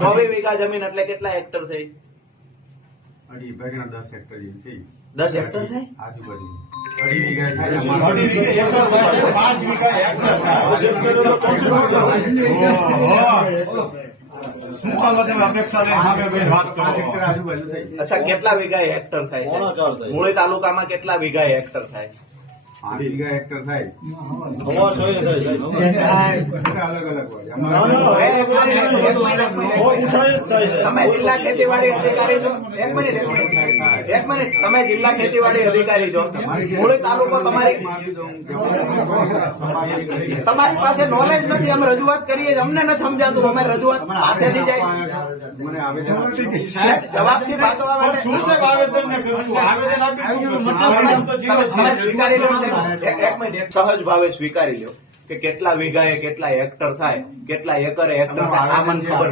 ચોવીસ વીઘા જમીન એટલે કેટલા હેક્ટર થઈ? અઢી ભાગના દસ હેક્ટર જેવી થઈ. દસ હેક્ટર થાય. આજુબાજુ અચ્છા કેટલા વીઘા હેક્ટર થાય મૂળી તાલુકામાં કેટલા વીઘા હેક્ટર થાય? પાંચ વીઘા હેક્ટર થાય અલગ અલગ. તમે જિલ્લા ખેતીવાડી અધિકારી છો. એક મિનિટ એક મિનિટ. તમે જિલ્લા ખેતીવાડી અધિકારી છો. મૂળી તાલુકો તમારી તમારી પાસે નોલેજ નથી. અમે રજૂઆત કરીએ અમને નથી સમજાતું. અમે રજૂઆત પાસેથી જાય. મને આવેદન જવાબથી શું આવેદન ને આવેદન આપી શું કરશું? તમે જીરો તમે છે. સ્વીકારી લો. એક એક મિનિટ સહજ ભાવે સ્વીકારી લ્યો કે કેટલા વીઘાએ કેટલા હેક્ટર થાય કેટલા એકરે હેક્ટર આમાં ખબર